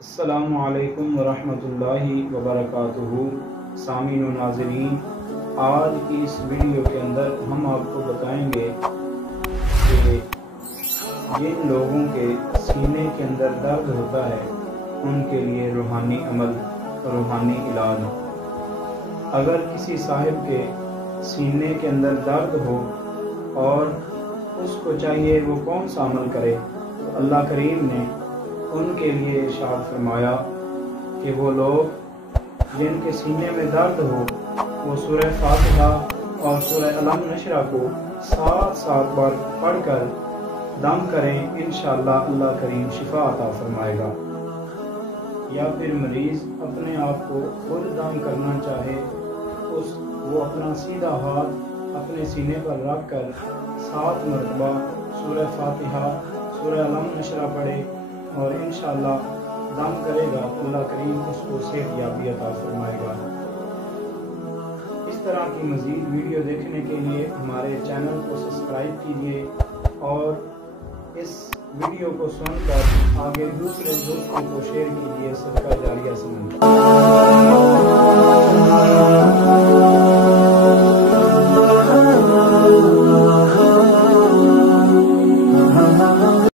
السلام علیکم ورحمۃ اللہ وبرکاتہ۔ سامعین و ناظرین، آج کی اس ویڈیو کے اندر ہم آپ کو بتائیں گے کہ جن لوگوں کے سینے کے اندر درد ہوتا ہے ان کے لیے روحانی عمل، روحانی علاج۔ اگر کسی صاحب کے سینے کے اندر درد ہو اور اس کو چاہیے وہ کون سا عمل کرے، تو اللہ کریم نے ان کے لیے ارشاد فرمایا کہ وہ لوگ جن کے سینے میں درد ہو وہ سورہ فاتحہ اور سورہ علم نشرہ کو 7 بار پڑھ کر دم کریں، انشاءاللہ اللہ کریم شفا عطا فرمائے گا۔ یا پھر مریض اپنے آپ کو خود دم کرنا چاہے، وہ اپنا سیدھا ہاتھ اپنے سینے پر رکھ کر 7 مرتبہ سورہ فاتحہ سورہ علم نشرہ پڑھے اور انشاءاللہ دم کرے گا تو اللہ کریم اس کو صحت یابی عطا فرمائے گا۔ اس طرح کی مزید ویڈیو دیکھنے کے لیے ہمارے چینل کو سبسکرائب کیجیے اور اس ویڈیو کو سن کر آگے دوسرے دوستوں کو شیئر کیجیے، صدقہ جاریہ سمجھ۔